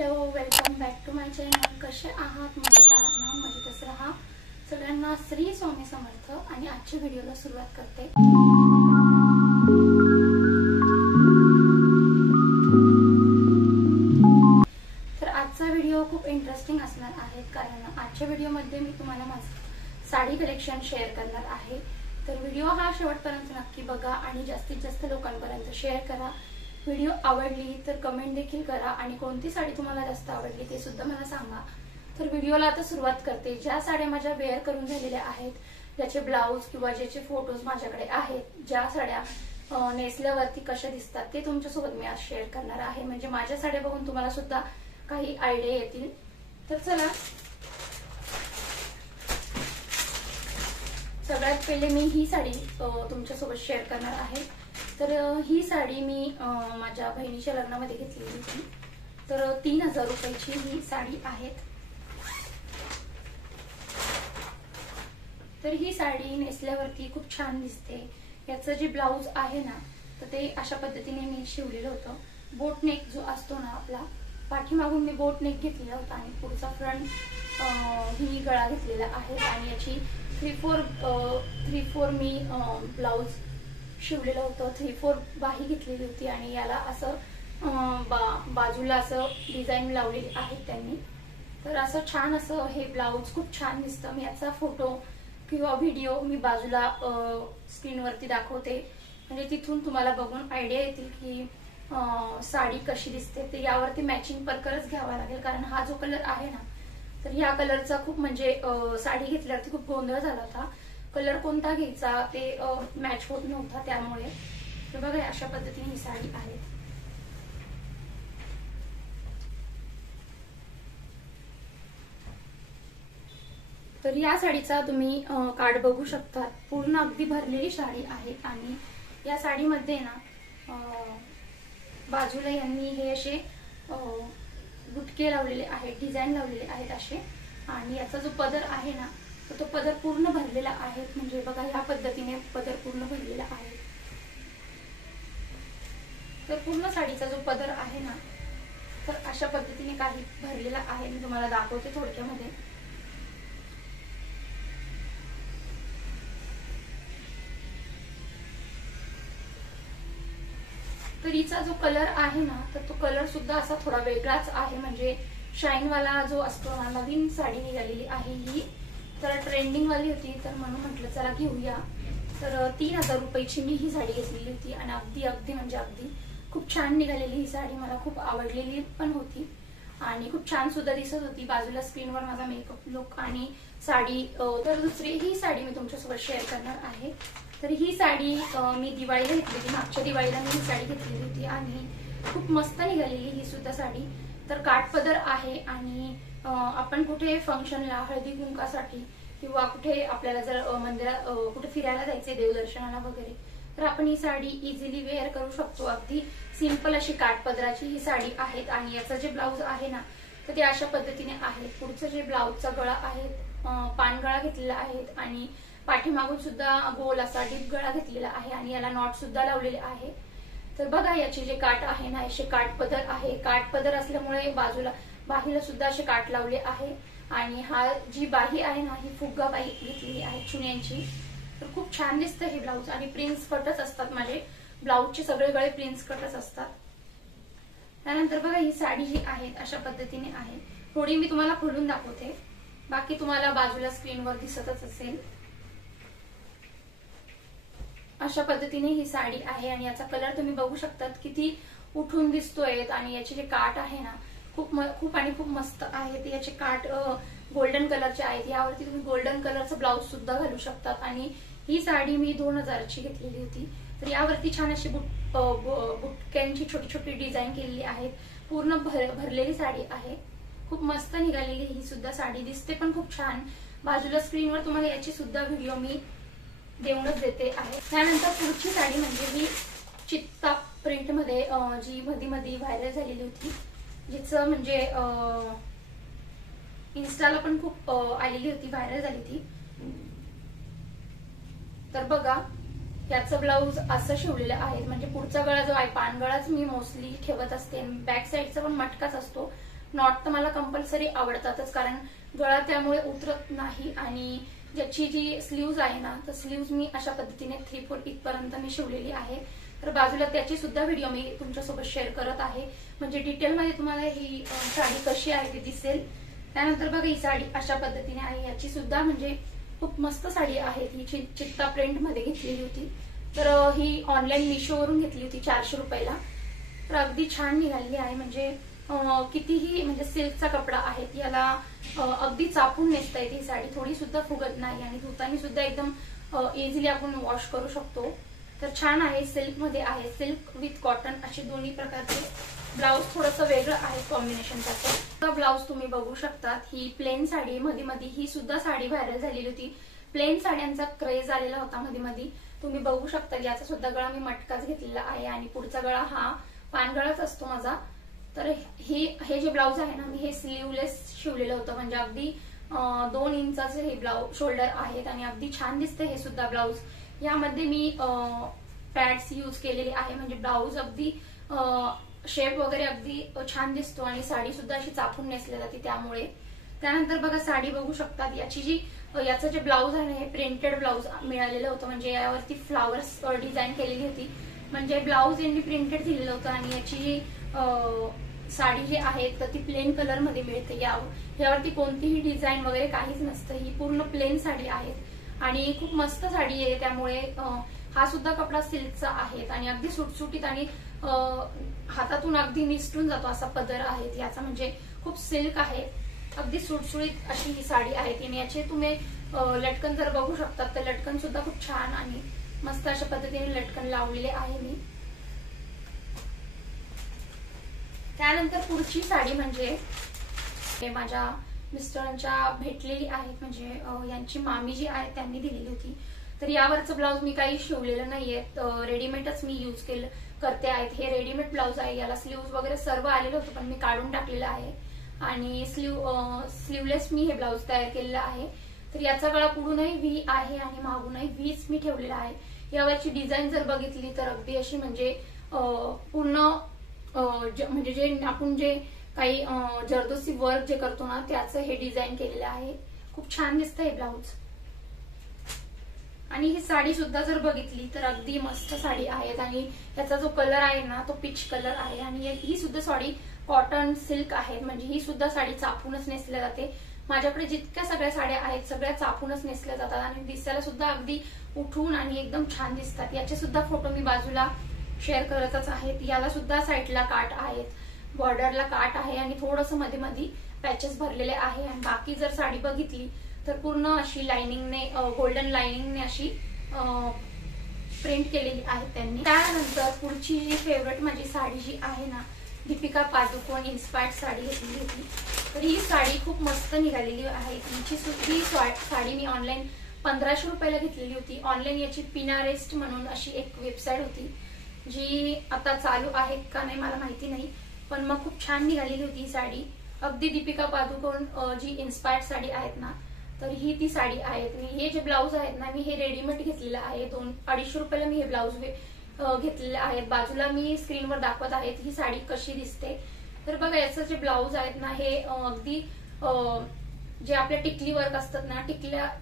Hello, welcome back to my channel. कसे आहात? मजेत आहात ना? मजेतच राहा. सगळ्यांना श्री स्वामी समर्थ. आणि आजच्या व्हिडिओला सुरुवात करते. तर आजचा व्हिडिओ खूप इंटरेस्टिंग असणार आहे, कारण आजच्या व्हिडिओमध्ये मी तुम्हाला माझं साडी कलेक्शन शेअर करणार आहे. तर व्हिडिओ हा शेवटपर्यंत नक्की बघा आणि जास्तीत जास्त लोकांपर्यंत शेअर करा. व्हिडिओ आवडली तर कमेंट देखील करा आणि कोणती साडी तुम्हाला जास्त आवडली ते सुद्धा मला सांगा. तर व्हिडिओला आता सुरुवात करते. ज्या साड्या माझ्या वेअर करून झालेल्या आहेत, ज्याचे ब्लाऊज किंवा ज्याचे फोटोज माझ्याकडे आहेत, ज्या साड्या नेसल्यावरती कशा दिसतात ते तुमच्यासोबत मी आज शेअर करणार आहे. म्हणजे माझ्या साड्या बघून तुम्हाला सुद्धा काही आयडिया येतील. तर चला, सगळ्यात पहिले मी ही साडी तुमच्यासोबत शेअर करणार आहे. तर ही साडी मी माझ्या बहिणीच्या लग्नामध्ये घेतलेली होती. तर 3000 रुपयाची ही साडी आहे. तर ही साडी नेसल्यावरती खूप छान दिसते. याचं जे ब्लाऊज आहे ना, तर ते अशा पद्धतीने मी शिवलेलं होतं. बोट नेक जो असतो ना आपला, पाठीमागून मी बोट नेक घेतलेला होता आणि पुढचा फ्रंट ही गळा घेतलेला आहे. आणि याची 3/4 मी ब्लाऊज शिवलेलं होतं. 3/4 बाही घेतलेली होती आणि याला असं बाजूला असं डिझाईन लावलेली आहे त्यांनी. तर असं छान असं हे ब्लाऊज खूप छान दिसतं. मी याचा फोटो किंवा व्हिडिओ मी बाजूला स्क्रीनवरती दाखवते, म्हणजे तिथून तुम्हाला बघून आयडिया येतील की साडी कशी दिसते. तर यावरती मॅचिंग परकरच घ्यावा लागेल, कारण हा जो कलर आहे ना, तर ह्या कलरचा खूप म्हणजे साडी घेतल्यावरती खूप गोंधळ झाला होता. कलर कोणता घ्यायचा ते मॅच होत नव्हता त्यामुळे. तर बघा, अशा पद्धतीने ही साडी आहे. तर या साडीचा तुम्ही कार्ड बघू शकता. पूर्ण अगदी भरलेली साडी आहे आणि या साडीमध्ये ना बाजूला यांनी हे असे बुटके लावलेले आहेत, डिझाईन लावलेले आहेत असे. आणि याचा जो पदर आहे ना, तर तो पदर पूर्ण भरलेला आहे. म्हणजे बघा, ह्या पद्धतीने पदर पूर्ण भरलेला आहे. तर पूर्ण साडीचा जो पदर आहे ना, तर अशा पद्धतीने काही भरलेला आहे. मी तुम्हाला दाखवते थोडक्यामध्ये. तर हिचा जो कलर आहे ना, तर तो कलर सुद्धा असा थोडा वेगळाच आहे. म्हणजे शाईन वाला जो असतो ना, नवीन साडी निघालेली आहे ही. तर ट्रेंडिंग वाली होती, तर म्हणून म्हटलं चला घेऊया. तर 3000 रुपयाची मी ही साडी घेतलेली होती आणि अगदी म्हणजे अगदी खूप छान निघालेली ही साडी. मला खूप आवडलेली पण होती आणि खूप छान सुद्धा दिसत होती. बाजूला स्क्रीनवर माझा मेकअप लुक आणि साडी. तर दुसरी ही साडी मी तुमच्यासोबत शेअर करणार आहे. तर ही साडी मी दिवाळीला घेतलेली. मागच्या दिवाळीला मी ही साडी घेतलेली होती आणि खूप मस्त निघालेली ही सुद्धा साडी. तर काठपदर आहे आणि आपण कुठे फंक्शनला, हळदी कुंकासाठी किंवा कुठे आपल्याला जर मंदिरात कुठे फिरायला जायचे, देवदर्शनाला वगैरे, तर आपण ही साडी इझिली वेअर करू शकतो. अगदी सिंपल अशी काठपदराची ही साडी आहे. आणि याचा जे ब्लाऊज आहे ना, तर ते अशा पद्धतीने आहे. पुढचं जे ब्लाऊजचा गळा आहे, पानगळा घेतलेला आहे आणि पाठीमागून सुद्धा गोल असा डीप गळा घेतलेला आहे आणि याला नॉट सुद्धा लावलेले आहे. तर बघा, याचे जे काठ आहे ना, असे काठपदर आहे. काठपदर असल्यामुळे बाजूला बाहीला सुद्धा असे काठ लावले आहे. आणि हा जी बाही आहे ना, ही फुगा बाही घेतलेली आहे चुन्यांची. तर खूप छान दिसतं हे ब्लाऊज. आणि प्रिन्स कटच असतात माझे ब्लाऊजचे सगळे गळे, प्रिन्स कटच असतात. त्यानंतर बघा, ही साडी जी आहे अशा पद्धतीने आहे. थोडी मी तुम्हाला खोलून दाखवते, बाकी तुम्हाला बाजूला स्क्रीनवर दिसतच असेल. अशा पद्धतीने ही साडी आहे आणि याचा कलर तुम्ही बघू शकतात किती उठून दिसतोय. आणि याचे जे काठ आहे ना, खूप मस्त आहेत. याचे काठ गोल्डन कलरचे आहेत. यावरती तुम्ही गोल्डन कलरचा ब्लाऊज सुद्धा घालू शकतात. आणि ही साडी मी 2000ची घेतलेली होती. तर यावरती छान अशी बुटक्यांची छोटी छोटी डिझाईन केलेली आहे. पूर्ण भरलेली साडी आहे. खूप मस्त निघालेली ही सुद्धा साडी दिसते पण खूप छान. बाजूला स्क्रीनवर तुम्हाला याची सुद्धा व्हिडिओ मी देऊनच देते आहे. त्यानंतर पुढची साडी म्हणजे ही चित्ता प्रिंट मध्ये जी मध्ये व्हायरल झालेली होती, जिचं म्हणजे इन्स्टाला पण खूप आलेली होती, व्हायरल झाली ती. तर बघा, याचं ब्लाऊज असं शिवलेलं आहे. म्हणजे पुढचा गळा जो आहे, पानगळाच मी मोस्टली ठेवत असते. बॅक साईडचा पण मटकाच असतो, नॉट तर मला कंपल्सरी आवडतातच, कारण गळा त्यामुळे उतरत नाही. आणि ज्याची जी स्लीव्ज आहे ना, तर स्लीव्ज मी अशा पद्धतीने 3/4 इथपर्यंत मी शिवलेली आहे. तर बाजूला त्याची सुद्धा व्हिडिओ मी तुमच्यासोबत शेअर करत आहे, म्हणजे डिटेलमध्ये तुम्हाला ही साडी कशी आहे ते दिसेल. त्यानंतर बघा ही साडी अशा पद्धतीने आहे. याची सुद्धा म्हणजे खूप मस्त साडी आहे. ही चित्ता प्रिंट मध्ये घेतलेली होती. तर ही ऑनलाईन मिशोवरून घेतली होती 400 रुपयाला. तर अगदी छान निघालेली आहे. म्हणजे कितीही म्हणजे सिल्कचा कपडा आहे, याला अगदी चापून नेसता येते. ही साडी थोडी सुद्धा फुगत नाही आणि धुताना सुद्धा एकदम इझिली आपण वॉश करू शकतो. तर छान आहे. सिल्क मध्ये आहे, सिल्क विथ कॉटन असे दोन्ही प्रकारचे. ब्लाउज थोडंसं वेगळं आहे कॉम्बिनेशन त्याचं. ब्लाउज तुम्ही बघू शकतात. ही प्लेन साडी मध्ये मध्ये ही सुद्धा साडी व्हायरल झालेली होती. प्लेन साड्यांचा क्रेज आलेला होता मध्ये मध्ये. तुम्ही बघू शकता याचा सुद्धा गळा मी मटकाच घेतलेला आहे आणि पुढचा गळा हा पानगळाच असतो माझा. तर हे जे ब्लाउज आहे ना, मी हे स्लीवलेस शिवलेलं होतं. म्हणजे अगदी 2 इंचाचे हे ब्लाउज शोल्डर आहेत आणि अगदी छान दिसते हे सुद्धा ब्लाउज. यामध्ये मी पॅड्स यूज केलेले आहे, म्हणजे ब्लाउज अगदी शेप वगैरे अगदी छान दिसतो आणि साडी सुद्धा अशी चापून नेसली जाते त्यामुळे. त्यानंतर बघा साडी बघू शकतात. याचं जे ब्लाउज आहे ना, हे प्रिंटेड ब्लाउज मिळालेलं होतं. म्हणजे यावरती फ्लावर्स डिझाईन केलेली होती. म्हणजे ब्लाउज यांनी प्रिंटेड दिलेलं होतं आणि याची जी साडी जी आहे तर ती प्लेन कलर मध्ये मिळते. यावरती कोणतीही डिझाईन वगैरे काहीच नसतं. ही पूर्ण प्लेन साडी आहे आणि खूप मस्त साडी आहे. त्यामुळे हा सुद्धा कपडा सिल्कचा आहे आणि अगदी सुटसुटीत आणि हातातून अगदी निसटून जातो असा पदर आहे याचा. म्हणजे खूप सिल्क आहे, अगदी सुटसुटीत अशी ही साडी आहे. आणि याचे तुम्ही लटकन जर बघू शकतात तर लटकन सुद्धा खूप छान आणि मस्त अशा पद्धतीने लटकन लावलेले आहे मी. त्यानंतर पुढची साडी म्हणजे माझ्या मिस्टरांच्या भेटलेली आहे. म्हणजे यांची मामी जी आहे त्यांनी दिलेली होती. तर यावरचं ब्लाउज मी काही शिवलेलं नाहीये, रेडीमेडच मी यूज करते आहेत. हे रेडीमेड ब्लाउज आहे. याला स्लीव्ज वगैरे सर्व आलेलं होतं पण मी काढून टाकलेलं आहे आणि स्लीवलेस मी हे ब्लाउज तयार केलेलं आहे. तर याचा गळा पुढूनही व्ही आहे आणि मागूनही व्हीच मी ठेवलेला आहे. यावरची डिझाईन जर बघितली तर अगदी अशी म्हणजे पूर्ण म्हणजे जे आपण जे काही जरदोसी वर्क जे करतो ना त्याचं हे डिझाईन केलेलं आहे. खूप छान दिसतं हे ब्लाउज. आणि ही साडी सुद्धा जर बघितली तर अगदी मस्त साडी आहे आणि याचा जो कलर आहे ना तो पीच कलर आहे. आणि ही सुद्धा साडी कॉटन सिल्क आहे. म्हणजे ही सुद्धा साडी चापूनच नेसल्या जाते. माझ्याकडे जितक्या सगळ्या साड्या आहेत सगळ्या चापूनच नेसल्या जातात आणि दिसायला सुद्धा अगदी उठून आणि एकदम छान दिसतात. याचे सुद्धा फोटो मी बाजूला शेअर करतच आहेत. याला सुद्धा साईडला काठ आहेत, बॉर्डरला काठ आहे आणि थोडंसं मध्ये मध्ये पॅचेस भरलेले आहे. आणि बाकी जर साडी बघितली तर पूर्ण अशी लाइनिंगने गोल्डन लाइनिंगने अशी प्रिंट केलेली आहे त्यांनी. त्यानंतर पुढची जी फेवरेट माझी साडी जी आहे ना, दीपिका पादुकोण इन्स्पायर्ड साडी घेतली होती. तर ही साडी खूप मस्त निघालेली आहे. ही साडी मी ऑनलाईन 1500 रुपयाला घेतलेली होती. ऑनलाईन याची पिनारेस्ट म्हणून अशी एक वेबसाईट होती जी आता चालू आहे का नाही मला माहिती नाही, पण मग खूप छान निघालेली होती ही साडी. अगदी दीपिका पादुकोण जी इन्स्पायर्ड साडी आहेत ना, तर ही ती साडी आहे. हे जे ब्लाउज आहेत ना मी हे रेडीमेड घेतलेलं आहे. 200-250 रुपयाला मी हे ब्लाउज घेतलेले आहेत. बाजूला मी स्क्रीनवर दाखवत आहे ही साडी कशी दिसते. तर बघा याचं जे ब्लाउज आहेत ना हे अगदी जे आपल्या टिकली वर्क असतात ना,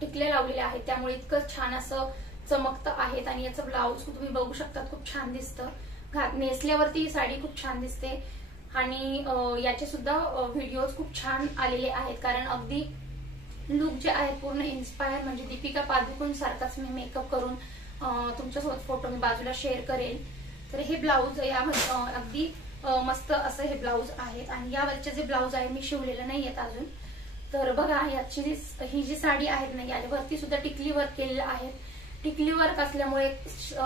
टिकल्या लावलेल्या आहेत त्यामुळे इतकं छान असं चमकतं आहेत. आणि याचं ब्लाउज तुम्ही बघू शकता खूप छान दिसतं. नेसल्यावरती ही साडी खूप छान दिसते. आणि याचे सुद्धा व्हिडिओज खूप छान आलेले आहेत, कारण अगदी लुक जे आहे पूर्ण इन्स्पायर म्हणजे दीपिका पादुकोण सारखाच मी मेकअप करून तुमच्यासोबत फोटो मी बाजूला शेअर करेल. तर हे ब्लाउज यामध्ये अगदी मस्त असं हे ब्लाउज आहेत. आणि यावरचे जे ब्लाउज आहे मी शिवलेलं नाहीयेत अजून. तर बघा याची ही जी साडी आहे ना यावरती सुद्धा टिकली वर्क केलेलं आहे. टिकली वर्क असल्यामुळे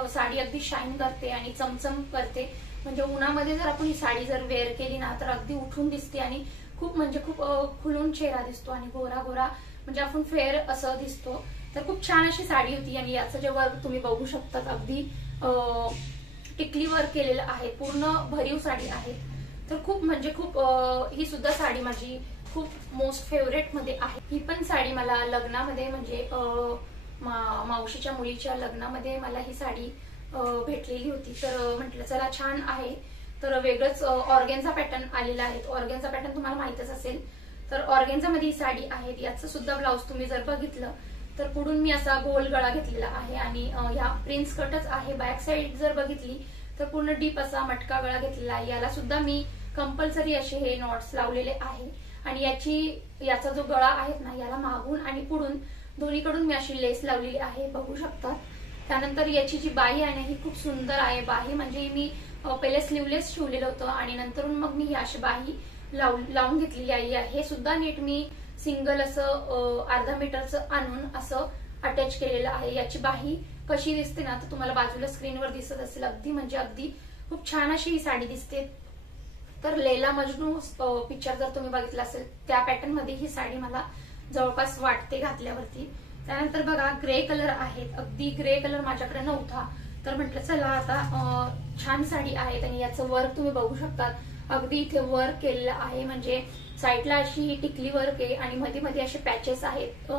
साडी अगदी शाईन करते आणि चमचम करते. म्हणजे उन्हामध्ये जर आपण ही साडी जर वेअर केली ना तर अगदी उठून दिसते आणि खूप म्हणजे खूप खुलून चेहरा दिसतो आणि गोरा गोरा म्हणजे आपण फेअर असं दिसतो. तर खूप छान अशी साडी होती. आणि याचं जे वर्क तुम्ही बघू शकतात अगदी टिकली वर्क केलेलं आहे. पूर्ण भरीव साडी आहे. तर खूप म्हणजे खूप ही सुद्धा साडी माझी खूप मोस्ट फेवरेट मध्ये आहे. ही पण साडी मला लग्नामध्ये म्हणजे मावशीच्या मुलीच्या लग्नामध्ये मला ही साडी भेटलेली होती. तर म्हटलं चला छान आहे तर वेगळंच ऑर्गेन्झा पॅटर्न आलेला आहे. ऑर्गेन्झा पॅटर्न तुम्हाला माहितच असेल. तर ऑर्गेन्झा मध्ये ही साडी आहे. याचं सुद्धा ब्लाऊज तुम्ही जर बघितलं तर पुढून मी असा गोल गळा घेतलेला आहे आणि ह्या प्रिन्स कटच आहे. बॅक साईड जर बघितली तर पूर्ण डीप असा मटका गळा घेतलेला आहे. याला सुद्धा मी कंपल्सरी असे हे नॉट्स लावलेले आहे आणि याचा जो गळा आहे ना याला मागून आणि पुढून दोन्हीकडून मी अशी लेस लावलेली आहे, बघू शकता. त्यानंतर याची जी बाही आहे ना ही खूप सुंदर आहे. बाही म्हणजे मी पहिले स्लीवलेस शिवलेलं होतं आणि नंतरून मग मी ही अशी बाही लावून घेतलेली आहे. हे सुद्धा नीट मी सिंगल असं अर्धा मीटरचं आणून असं अटॅच केलेलं आहे. याची बाही कशी दिसते ना तर तुम्हाला बाजूला स्क्रीनवर दिसत असेल. अगदी म्हणजे अगदी खूप छान अशी ही साडी दिसते. तर लैला मजनू पिक्चर जर तुम्ही बघितलं असेल त्या पॅटर्न मध्ये ही साडी मला जवळपास वाटते घातल्यावरती. त्यानंतर बघा ग्रे कलर आहेत. अगदी ग्रे कलर माझ्याकडे नव्हता तर म्हटलं चला आता छान साडी आहेत आणि याचं वर्क तुम्ही बघू शकता. अगदी इथे वर्क केलेलं आहे म्हणजे साईडला अशी ही टिकली वर्क आहे आणि मध्ये मध्ये असे पॅचेस आहेत,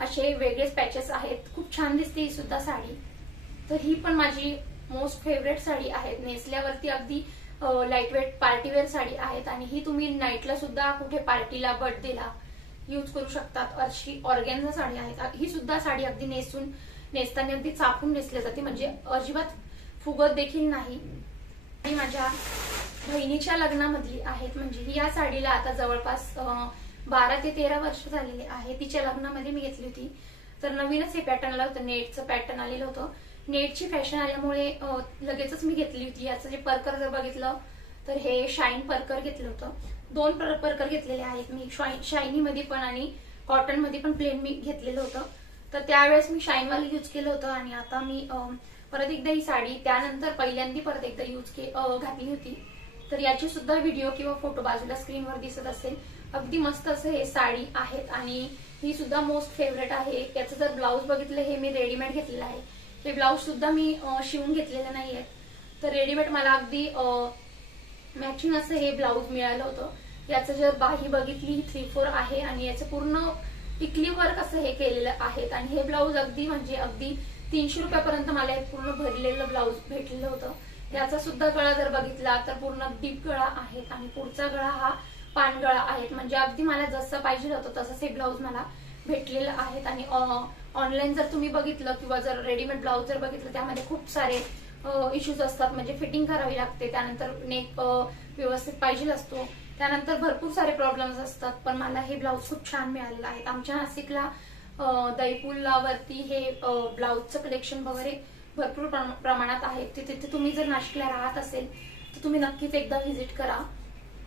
असे वेगळेच पॅचेस आहेत. खूप छान दिसते ही सुद्धा साडी. तर ही पण माझी मोस्ट फेवरेट साडी आहे. नेसल्यावरती अगदी लाईट वेट पार्टीवेअर साडी आहेत आणि ही तुम्ही नाईटला सुद्धा कुठे पार्टीला बर्थडेला यूज करू शकतात. अशी ऑर्गेन्झा साडी आहेत. ही सुद्धा साडी अगदी नेसताना अगदी चापून नेसली जाते म्हणजे अजिबात फुगत देखील नाही. आणि माझ्या बहिणीच्या लग्नामधली आहेत म्हणजे ही या साडीला आता जवळपास 12 ते 13 वर्ष झालेली आहे. तिच्या लग्नामध्ये मी घेतली होती. तर नवीनच हे पॅटर्न आलं होतं, नेटचं पॅटर्न आलेलं होतं. नेटची फॅशन आल्यामुळे लगेचच मी घेतली होती. याचं जे परकर जर बघितलं तर हे शाईन परकर घेतलं होतं. 2 परकर घेतलेले आहेत मी, शायनी मध्ये पण आणि कॉटन मध्ये पण प्लेन मी घेतलेलं होतं. तर त्यावेळेस मी शाईन वाली यूज केलं होतं आणि आता मी परत एकदा ही साडी त्यानंतर पहिल्यांदा परत एकदा घातली होती. तर याची सुद्धा व्हिडिओ किंवा फोटो बाजूला स्क्रीनवर दिसत असेल. अगदी मस्त असं हे साडी आहेत आणि ही सुद्धा मोस्ट फेवरेट आहे. याचं जर ब्लाऊज बघितलं हे मी रेडीमेड घेतलेलं आहे. हे ब्लाऊज सुद्धा मी शिवून घेतलेलं नाहीये. तर रेडीमेड मला अगदी मॅचिंग असं हे ब्लाऊज मिळालं होतं. याचं जर बाही बघितली 3/4 आहे आणि याचं पूर्ण टिकली वर्क असं हे केलेलं आहे आणि हे ब्लाऊज अगदी म्हणजे अगदी 300 रुपयापर्यंत मला एक पूर्ण भरलेलं ब्लाऊज भेटलेलं होतं. याचा सुद्धा गळा जर बघितला तर पूर्ण डीप गळा आहे आणि पुढचा गळा हा पान गळा आहे म्हणजे अगदी मला जसं पाहिजे होतं तसंच हे ब्लाऊज मला भेटलेलं आहे. आणि ऑनलाईन जर तुम्ही बघितलं किंवा जर रेडीमेड ब्लाऊज जर बघितलं त्यामध्ये खूप सारे इश्यूज असतात म्हणजे फिटिंग करावी लागते, त्यानंतर नेक व्यवस्थित पाहिजे असतो, त्यानंतर भरपूर सारे प्रॉब्लेम्स असतात. पण मला हे ब्लाऊज खूप छान मिळालेलं आहे. आमच्या नाशिकला दैपुलावरती हे ब्लाऊजचं कलेक्शन वगैरे भरपूर प्रमाणात आहे. तिथे तुम्ही जर नाशिकला राहत असेल तर तुम्ही नक्कीच एकदा व्हिजिट करा.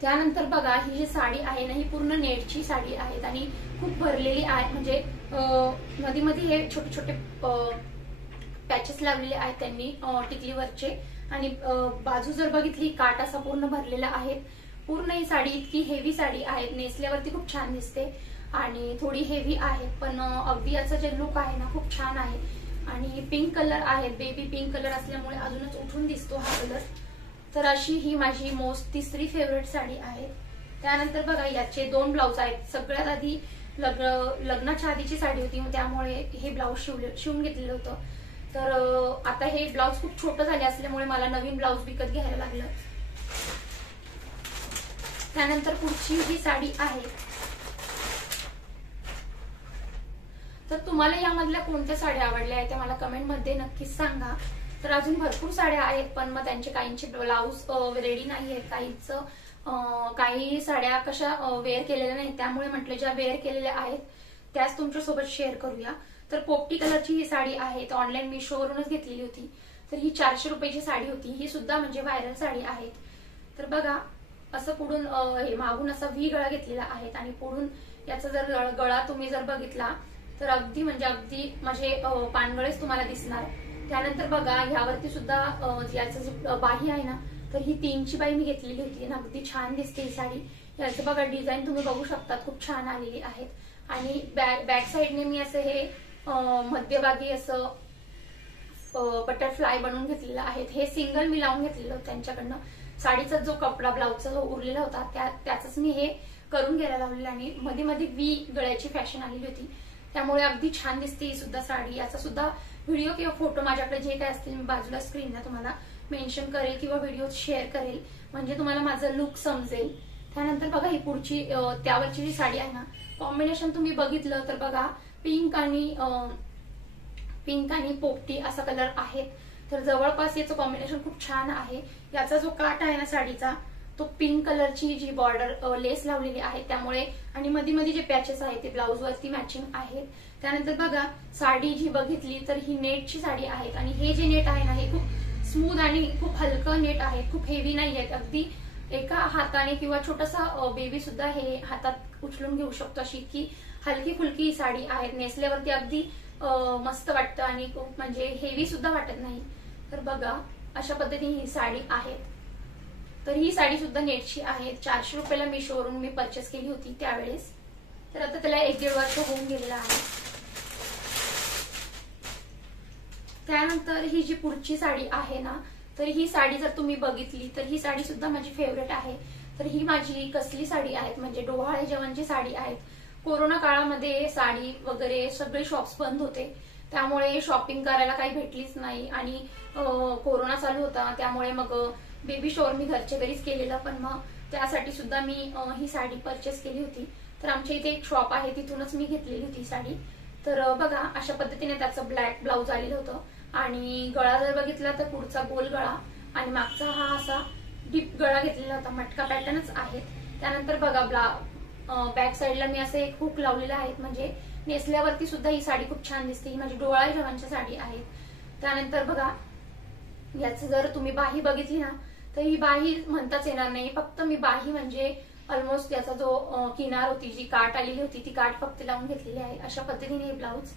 त्यानंतर बघा ही जी साडी आहे ना ही पूर्ण नेटची साडी आहे आणि खूप भरलेली आहे म्हणजे मध्ये मध्ये हे छोटे छोटे पॅचेस लावलेले आहेत त्यांनी टिकलीवरचे आणि बाजू जर बघितली काट असा पूर्ण भरलेला आहे. पूर्ण ही साडी इतकी हेवी साडी आहे, नेसल्यावरती खूप छान दिसते आणि थोडी हेवी आहे पण अगदी याचा जे लुक आहे ना खूप छान आहे. आणि पिंक कलर आहे, बेबी पिंक कलर असल्यामुळे अजूनच उठून दिसतो हा कलर. तर अशी ही माझी मोस्ट तिसरी फेवरेट साडी आहे. त्यानंतर बघा याचे 2 ब्लाऊज आहेत. सगळ्यात आधी लग्नाच्या आधीची साडी होती त्यामुळे हे ब्लाऊज शिवून घेतलेलं होतं. तर आता हे ब्लाऊज खूप छोटं झाले असल्यामुळे मला नवीन ब्लाऊज विकत घ्यायला लागलं. त्यानंतर पुढची ही साडी आहे. तर तुम्हाला यामधल्या कोणत्या साड्या आवडल्या आहेत ते मला कमेंट मध्ये नक्कीच सांगा. तर अजून भरपूर साड्या आहेत पण मग त्यांचे काहींचे ब्लाऊज रेडी नाही आहेत, काही साड्या कशा वेअर केलेल्या नाहीत त्यामुळे म्हटलं ज्या वेअर केलेल्या आहेत त्याच तुमच्यासोबत शेअर करूया. तर पोपटी कलरची ही साडी आहे, तर ऑनलाईन मिशोवरूनच घेतलेली होती. तर ही 400 रुपयाची साडी होती. ही सुद्धा म्हणजे व्हायरल साडी आहे. तर बघा असं पुढून हे मागून असा व्ही गळा घेतलेला आहे आणि पुढून याचा जर गळा तुम्ही जर बघितला तर अगदी म्हणजे अगदी माझे पानगळेच तुम्हाला दिसणार. त्यानंतर बघा ह्यावरती सुद्धा याचं जे बाही आहे ना तर ही 3ची बाही मी घेतलेली होती आणि अगदी छान दिसते ही साडी. याचं बघा डिझाईन तुम्ही बघू शकता खूप छान आलेली आहेत. आणि बॅक साईडने मी असं हे मध्यभागी असं बटरफ्लाय बनवून घेतलेलं आहे. हे सिंगल मी लावून घेतलेलं होतं त्यांच्याकडनं. साडीचा जो कपडा ब्लाऊजचा जो उरलेला होता त्याच मी हे करून घ्यायला लावलेलं आणि मध्ये मध्ये व्ही गळ्याची फॅशन आलेली होती त्यामुळे अगदी छान दिसते ही सुद्धा साडी. याचा सुद्धा व्हिडिओ किंवा फोटो माझ्याकडे जे काय असतील मी बाजूला स्क्रीनला तुम्हाला मेन्शन करेल किंवा व्हिडिओ शेअर करेल, म्हणजे तुम्हाला माझं लुक समजेल. त्यानंतर बघा ही पुढची त्यावरची जी साडी आहे ना, कॉम्बिनेशन तुम्ही बघितलं तर बघा पिंक आणि पोपटी असा कलर आहे. तर जवळपास याचं कॉम्बिनेशन खूप छान आहे. याचा जो काठ आहे ना साडीचा, तो पिंक कलरची जी बॉर्डर लेस लावलेली आहे त्यामुळे, आणि मध्ये मध्ये जे पॅचेस आहेत ते ब्लाउज वरती मॅचिंग आहेत. त्यानंतर बघा साडी जी बघितली तर ही नेटची साडी आहे, आणि हे जे नेट आहे ना हे खूप स्मूथ आणि खूप हलकं नेट आहे, खूप हेवी नाही आहेत. अगदी एका हाताने किंवा छोटासा बेबी सुद्धा हे हातात उचलून घेऊ शकतो, अशी की हलकी फुलकी साडी आहे. नेसल्यावरती अगदी मस्त वाटतं आणि खूप म्हणजे हेवी सुद्धा वाटत नाही. तर बघा अशा पद्धतीने ही साडी आहे. तर ही साडी सुद्धा नेटची आहे. 400 रुपयाला मीशोवरून मी परचेस केली होती त्यावेळेस. तर आता त्याला 1-1.5 वर्ष होऊन गेलेला आहे. त्यानंतर ही जी पुढची साडी आहे ना, तर ही साडी जर तुम्ही बघितली तर ही साडी सुद्धा माझी फेवरेट आहे. तर ही माझी कसली साडी आहे म्हणजे डोहाळे जेवणची साडी आहे. कोरोना काळामध्ये साडी वगैरे सगळे शॉप्स बंद होते, त्यामुळे शॉपिंग करायला काही भेटलीच नाही. आणि कोरोना चालू होता त्यामुळे मग बेबी शॉवर मी घरच्या घरीच केलेलं, पण मग त्यासाठी सुद्धा मी ही साडी परचेस केली होती. तर आमच्या इथे एक शॉप आहे तिथूनच मी घेतलेली होती साडी. तर बघा अशा पद्धतीने त्याचं ब्लॅक ब्लाउज आलेलं होतं, आणि गळा जर बघितला तर पुढचा गोल गळा आणि मागचा हा असा डीप गळा घेतलेला होता, मटका पॅटर्नच आहेत. त्यानंतर बघा बॅक साईडला मी असे एक हुक लावलेले आहेत, म्हणजे नेसल्यावरती सुद्धा ही साडी खूप छान दिसते. ही माझी डोहाळे जेवणची साडी आहे. त्यानंतर बघा याचं जर तुम्ही बाही बघितली ना तर ही बाही म्हणताच येणार नाही, फक्त मी बाही म्हणजे ऑलमोस्ट याचा जो किनार होती, जी काठ आलेली होती ती काठ फक्त लावून घेतलेली आहे. अशा पद्धतीने हे ब्लाउज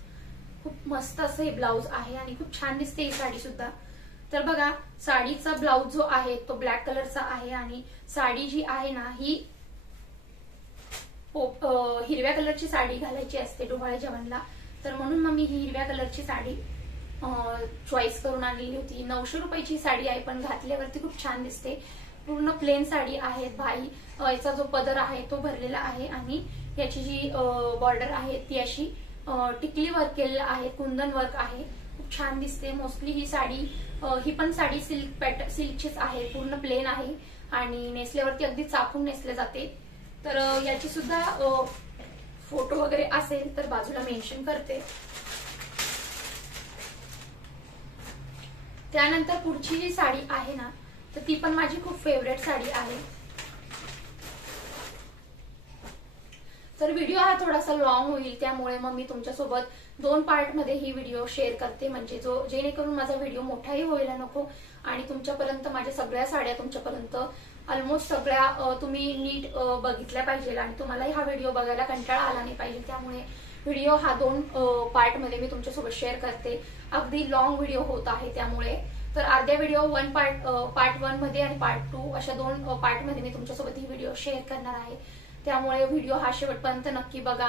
खूप मस्त असं हे ब्लाउज आहे आणि खूप छान दिसते ही साडी सुद्धा. तर बघा साडीचा ब्लाउज जो आहे तो ब्लॅक कलरचा आहे, आणि साडी जी आहे ना ही हिरव्या कलरची साडी घालायची असते डोहाळे जेवणला. तर म्हणून मग मी ही हिरव्या कलरची साडी चॉईस करून आणलेली होती. 900 रुपयाची साडी आहे, पण घातल्यावरती खूप छान दिसते. पूर्ण प्लेन साडी आहे. भाई याचा जो पदर आहे तो भरलेला आहे, आणि याची जी बॉर्डर आहे ती अशी टिकली वर्क केलेलं आहे, कुंदन वर्क आहे. खूप छान दिसते. मोस्टली ही साडी ही पण साडी सिल्कचीच आहे, पूर्ण प्लेन आहे आणि नेसल्यावरती अगदी चापून नेसले जाते. तर याची सुद्धा फोटो वगैरे असेल तर बाजूला मेन्शन करते. त्यानंतर पुढची जी साडी आहे ना तर ती पण माझी खूप फेवरेट साडी आहे. तर व्हिडिओ हा थोडासा लॉंग होईल, त्यामुळे मग मी तुमच्यासोबत 2 पार्ट मध्ये ही व्हिडिओ शेअर करते, म्हणजे जेणेकरून माझा व्हिडिओ मोठाही व्हायला नको आणि तुमच्यापर्यंत माझ्या सगळ्या साड्या तुमच्यापर्यंत ऑलमोस्ट सगळ्या तुम्ही नीट बघितल्या पाहिजे आणि तुम्हाला हा व्हिडिओ बघायला कंटाळा आला नाही पाहिजे. त्यामुळे व्हिडिओ हा 2 पार्ट मध्ये मी तुमच्यासोबत शेअर करते. अगदी लॉंग व्हिडिओ होत आहे त्यामुळे. तर अर्ध्या व्हिडिओ पार्ट 1 मध्ये आणि पार्ट 2 अशा 2 पार्ट मध्ये मी तुमच्यासोबत ही व्हिडिओ शेअर करणार आहे. त्यामुळे व्हिडिओ हा शेवटपर्यंत नक्की बघा.